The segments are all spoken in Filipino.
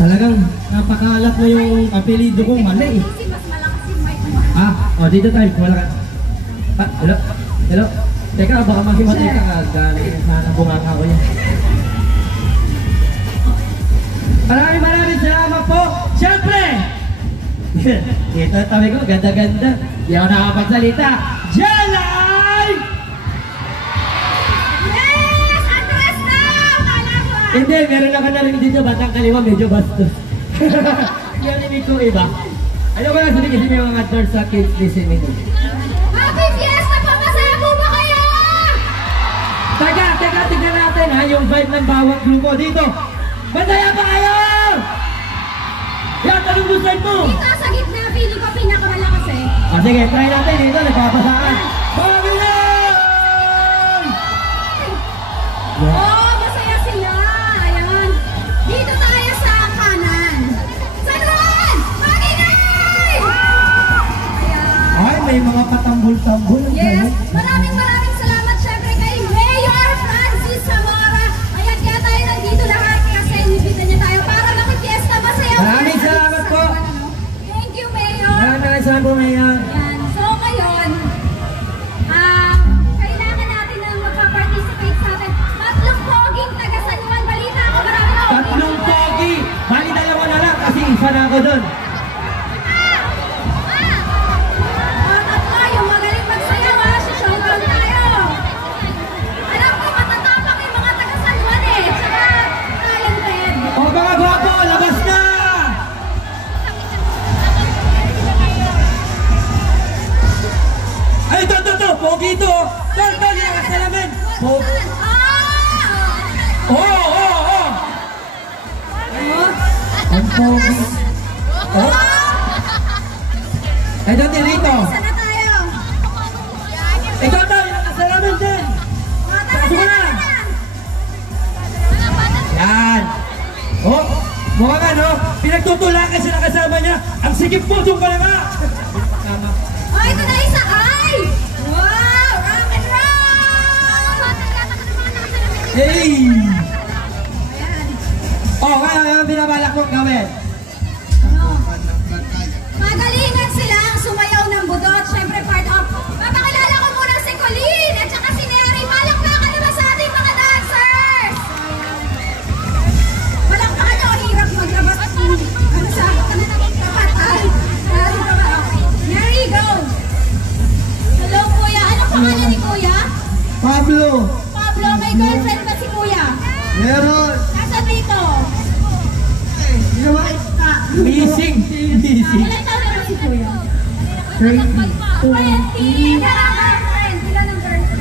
Talagang napakaalat mo yung apelido kong mali. Dito tayo. Wala ka. Hello? Hello? Teka, baka mahimatay ka. Galing sana bunganga ko yan. Maraming salamat po. Ito tabi ko, ganda-ganda. Di ako nakapagsalita. Jelay! Yes! Andres na! Kala ko ah. Hindi, meron ako narinig dito, batang kaliwa, medyo bastos. Yan ibig ko iba. Ano ko lang sabihin kasi may mga doors sa kids listening. Happy Fiesta! Papasaya po ba kayo? Teka, tignan natin ha, yung vibe ng bawat grupo dito. Bandaya pa kayo! Yan, tanong mo side mo! Dito sa gitna, feeling ko pinakamalakas eh. Sige, try natin dito, nagpapasaan. Panginoon! Oh, masaya sila. Ayan. Dito tayo sa kanan. San Juan! Maginay! Ayan. Ay, may mga patambol-tambol. Yes. Maraming salamat syempre kay Mayor Francis Zamora. Ayan, kaya tayo nandito lahat kasi inibita niya tayo para makifiesta. Masaya. Maraming salamat po. Thank you, Mayor. Maraming salamat po, Mayor. Ayan. So ngayon, kailangan natin na magpa-participate sa atin. Tatlong poging taga San Juan. Balita ako, marami na ako. Tatlong pogi! Bali, dalawa na lang kasi isa na ako doon. Tatlo, yung magaling magsayaw ha. Showdown tayo. Alam ko, matatapang yung mga taga San Juan eh. Tsaka talented. O mga gwapo, labas na! Ay, ito, pogi ito! Tol, yung kasalamin! Pogi! Oo! Ang pogi! Oh! Ay, dati rito! Isa na tayo. Ikaw daw, yung kasalamin din! Pasok na! Yan! Oh! Mukhang ano, pinagtutulakan siya na kasama niya. Ang sikip po, doon ka na nga! Tama. Oh, ito na isa. Ay! Wow! Rock and roll! Hey! Ayan. Oh, kaya binabalak mong gawin. Ano? Magalingan silang sumayaw ng budot. Siyempre part of... Papakilala ko muna si Colleen at saka si Neri. Palakpakan naman sa ating mga dancers! Palakpakan nyo. Hirap maglabas. Ano sa... Kapatay. Neri, go! Hello, Kuya. Anong pangalan ni Kuya? Pablo! Pablo, may girlfriend ba si Kuya? Meron! Nasaan dito? Missing! Ilan taon na ba si Kuya? 20. Ilan ang girlfriend? Ilan ang girlfriend?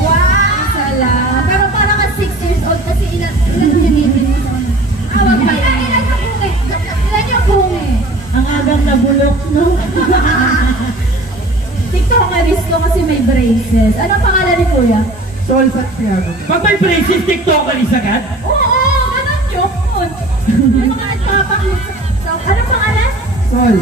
Wow! Salamat. Pero parang ka 6 years old kasi ilan ang hinitin mo sa kanya? Wag pa. Ilan yung bungi? Ilan yung bungi? Ang agang nabulok, no? TikTokeris ko kasi may braces. Anong pangalan ni Kuya? Sol Santiago. Pag may braces, TikTokeris agad? Oo! Ganun joke nun. May mga nagpapakit sa... Anong pangalan? Sol.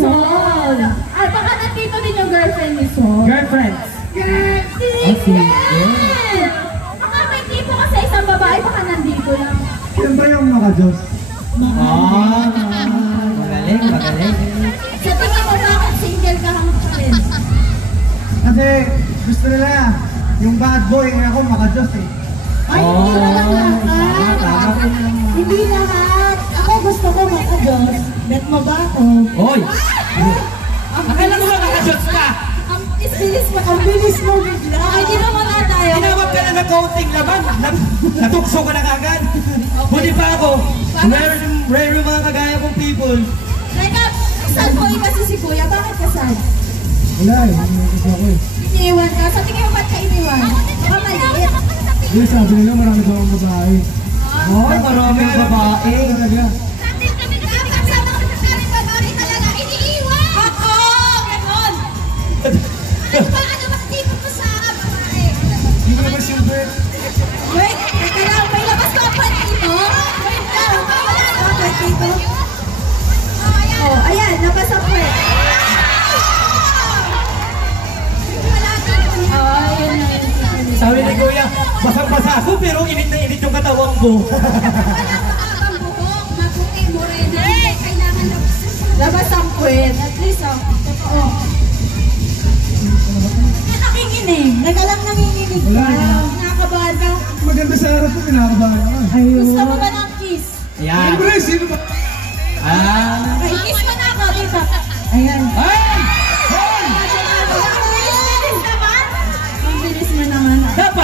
Sol! Ah, baka nandito din yung girlfriend ni Sol. Girlfriend. Girl! Secret! Baka may tipo kasi isang babae, baka nandito lang. Siyempre yung naka-Diyos. Ah, magaling. Sa tingin mo bakit single ka hanggang rin? Kasi gusto nila, yung bad boy, ngayon ako maka-Diyos eh. Ay, hindi naman lahat. Hindi lahat. Ako gusto ko maka-Diyos. Bet mo ba ako? Hoy! Akala mo ba naka-shots ka? Ang bilis mo bigla. Ay, di naman nga tayo. Tinawag ka na ng counting laban. Natukso ka na kagad. Buti pa ako. Rare yung mga kagaya kong people. Teka, sad boy kasi si Kuya. Bakit ka sad? Wala eh, hindi gusto ako eh. Iniwan ka? Sa tingin mo ba't ka iniwan? Baka maliit. Hindi, sabi nila marami daw ang babae. Hoy, maraming babae. Talaga. Dapat sa mga sasabing babae talaga iniiwan. Oo, ganon. Ano ba tipo ko sa babae? Hindi ko naman siyempre. Wait, teka lang, may labas ka pa dito? Wait lang, wala ka pa dito? Oh, ayan, labas ang puwet. Wala dito. Oh, yun na yun. Sabi ni Kuya, basang-basa ako pero init na init yung katawan ko. Walang maabang buhok, maputi, morena. Kailangan labas ang puwet. At least, totoo. Nakikinig. Nagalang nanginginig Wala ka. eh. Nakakabahan ka. Maganda sa harap ko, pinakabahan ako. Ayun. Gusto mo ba ng kiss? Ayan. Siyempre, sino ba? Ah. Okay, kiss mo na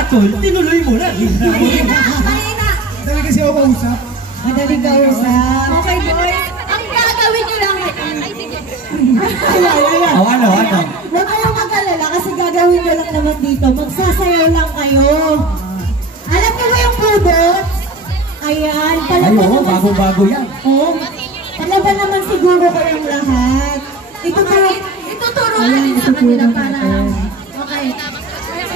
Tol, tinuloy mo na. Mahina. Dali kasi ako mausap. Madaling kausap. Okay, boys. Ang gagawin nyo lang. Ayan. Ano? Huwag kayong mag-alala kasi gagawin nyo lang naman dito. Magsasayaw lang kayo. Alam niyo ba yung budot? Ayan. Palaban Ay, oo, naman bago-bago yan. Oo. Palaban naman siguro kayong lahat. Ituturo natin sa kanila para... Okay.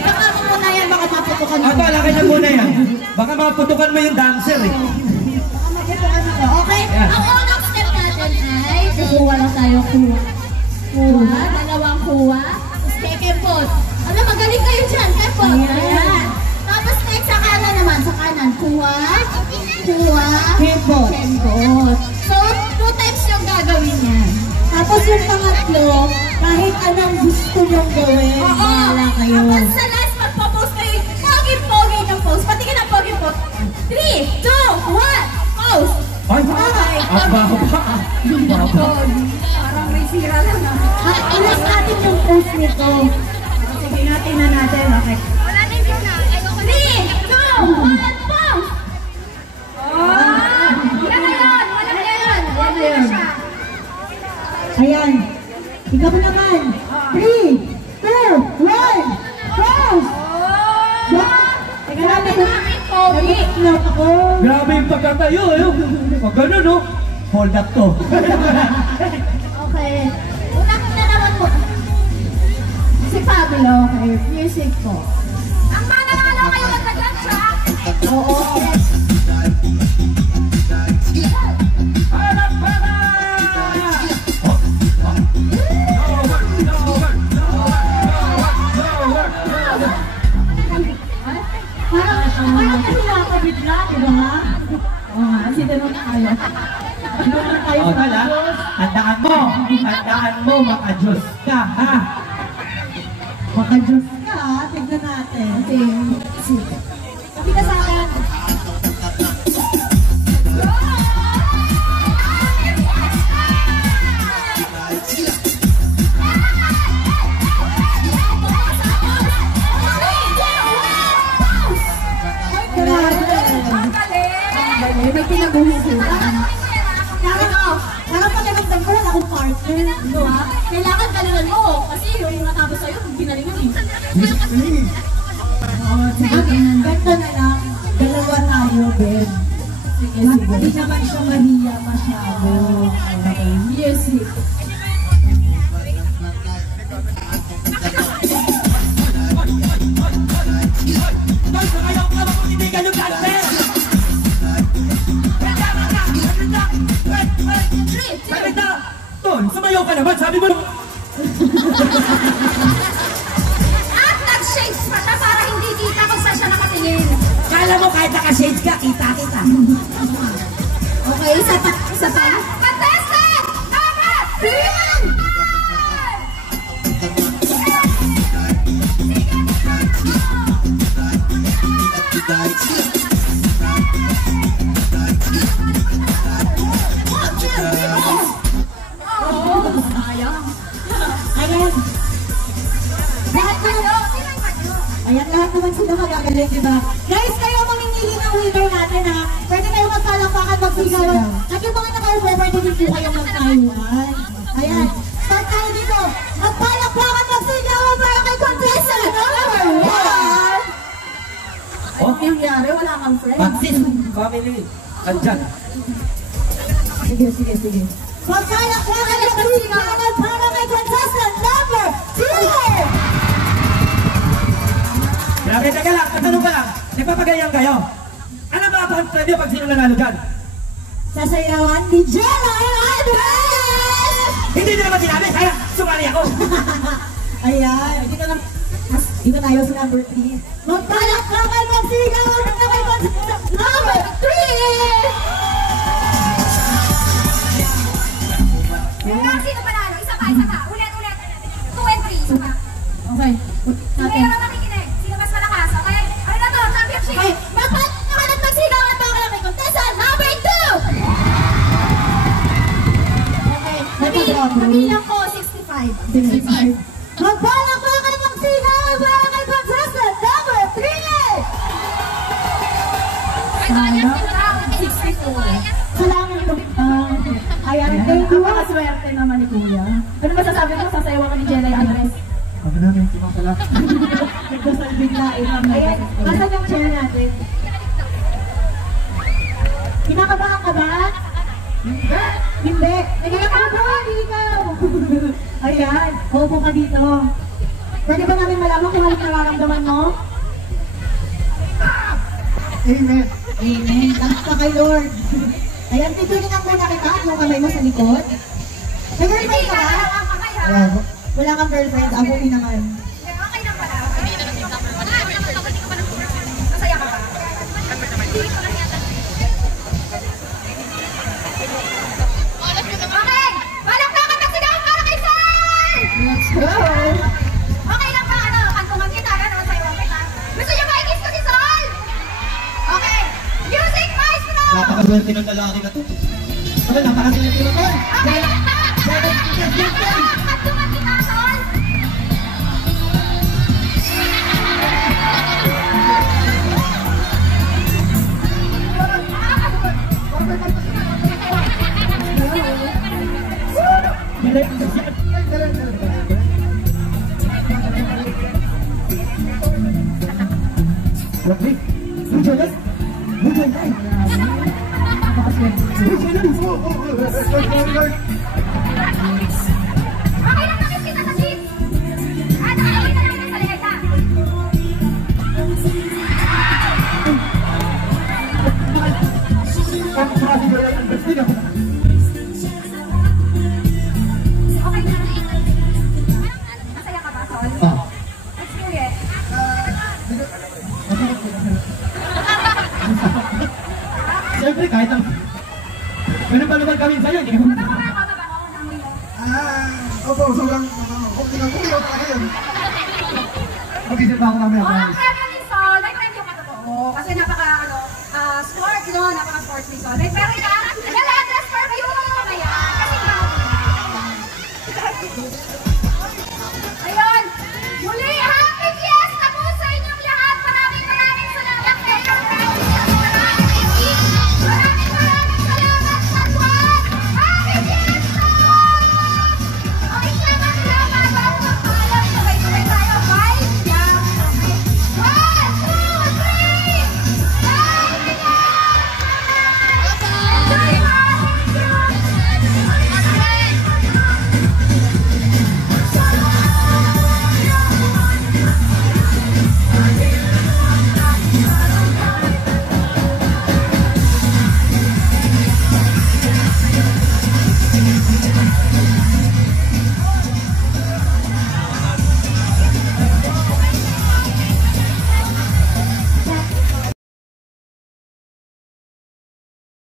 Baka mo muna yan, baka maputukan mo. Aba, laki na muna yan. Baka maputukan mo yung dancer eh. Baka maputukan mo. Okay, ang unang step natin ay kuha lang tayo, kuha, dalawang kuha, second pose. Ano, magaling kayo dyan, kepot. Ayan. Tapos next sa kanan naman, sa kanan, kuha, Kepot. kepot. So, 2 times yung gagawin niya. Tapos yung pangatlo, kahit anong gusto nyong gawin, bahala kayo. Tapos sa last, magpo-pose kayo, pogi-pogi ng pose. Patingin ang pogi-pose. 3, 2, 1, pose. Ay, aba. Parang may sira lang ah. Ilas natin yung post nito. Sige, natin na natin. Okay. Wala na yung na. 3, 2, 1, pause! Oh! Yan na yun! Wala na yun! Wala na yun! Ayan. Ikaw naman. 3, 2, 1, pause! Teka natin. Nag-iiklap ako. Grabe yung pagkatayo eh. Pag gano'n no, hold up to. Okay. Unang na naman po. Si Pablo. Okay. Music po. Ang mananalo kayo mag-dance ha? Oo. Parang kasi nakakabit na, di ba? Oo nga. Sino naman kayo? O, tala, handaan mo, maka-Diyos ka, ha? Maka-Diyos ka, tignan natin. Okay. Kapita sa akin. May pinaguhusutan. Parang pag-nagdang ko lang akong partner. Ito ha, kailangan galingan mo kasi yung natapos sa'yo, ginalingan eh. Ganto na lang. Dalawa tayo, Ben. Hindi naman siya mahiya masyado. Okay. Music. Tol, sumayaw ka naman, sabi mo. At nag-shades pa siya para hindi kita kung saan siya nakatingin. Kala mo kahit naka-shades ka, kita. Okay, isa pa. Contestant! Number 3! Ayan. Lahat naman sila magagaling, di ba? Guys, kayo mamimili ng winner natin, ha? Pwede kayo magpalakpakan, magsigawan. At yung mga naka-upo, pwede din po kayong magtayuan. Ayan. Start tayo dito. Magpalakpakan, magsigawan para kay contestant number 1! Oh, Yung nangyari, wala kang friend. Maxis, family, andyan. Sige. Magpalakpakan, magsigawan para kay contestant number 2! Grabe, teka lang, tatanong ka lang, nagpapagayang kayo. Ano ba ang premyo pag sino nanalo dyan? Sasayawan ni Jello and Andres! Hindi nyo naman sinabi, kaya sumali ako. Ayan, dito tayo sa number 3. Magpalakpakan, magsigawan na kay contestant number 3! Sino panalo? Isa pa. Ulit. 2 and 3. Isa pa. Okay, Hindi naman makikinig. Sino mas malakas? Okay? Ano na to? Championship. Okay. Magpalakpakan at magsigawan pa kayo kay contestant number 2! Okay. Nabilang ko 65. 65. Magpalakpakan, magsigawan para kay contestant number 3! napakaswerte naman ni Kuya. Ano masasabi mo, sasayawan ka ni Jelay Andres? Sabi namin, sumakala. Nagdasal biglain lang. Ayan, nasan yung chair natin? Kinakabahan ka ba? Hindi. Nagkakabahan, hindi ka. Ayan, upo ka dito. Pwede ba namin malaman kung anong nararamdaman mo? Amen. Amen. Thanks ka kay Lord. Ayan, titulin ang muna kita at yung kamay mo sa likod. May girlfriend ka ba? Ayan. Wala kang girlfriend, ako din naman. Okay na pala. Masaya ka ba? Okay! Palakpakan ng sigaw para kay Sol! Let's go! Okay lang ba? Ano? Kantungan kita? Gano'n? Sayawan kita? Gusto niyo ma-kiss ko si Sol? Okay! Music maestro! Napakaswerte ng lalaki na to. Ano, napakaswerte na to. Okay lang ba? Kantungan kita, Sol! Grabe. Hujan na. Hujan na. Hujan na. Okay lang bakit kita sa jeep? Nakakawin na namin sa Lieta. Okay na. Masaya ka ba, Sol? Experience. Siyempre, kahit ang... Ganun pa naman kami sa'yo, hindi ka Baba ko nga, baba ko. Namoy mo. Opo, sobrang kumilaw talaga yun. Mag-isip pa ako namin. Kaya nga ni Sol, may friend yung katotoo. Kasi napaka, sports, no? Napaka-sports ni Sol. Pero ikaw,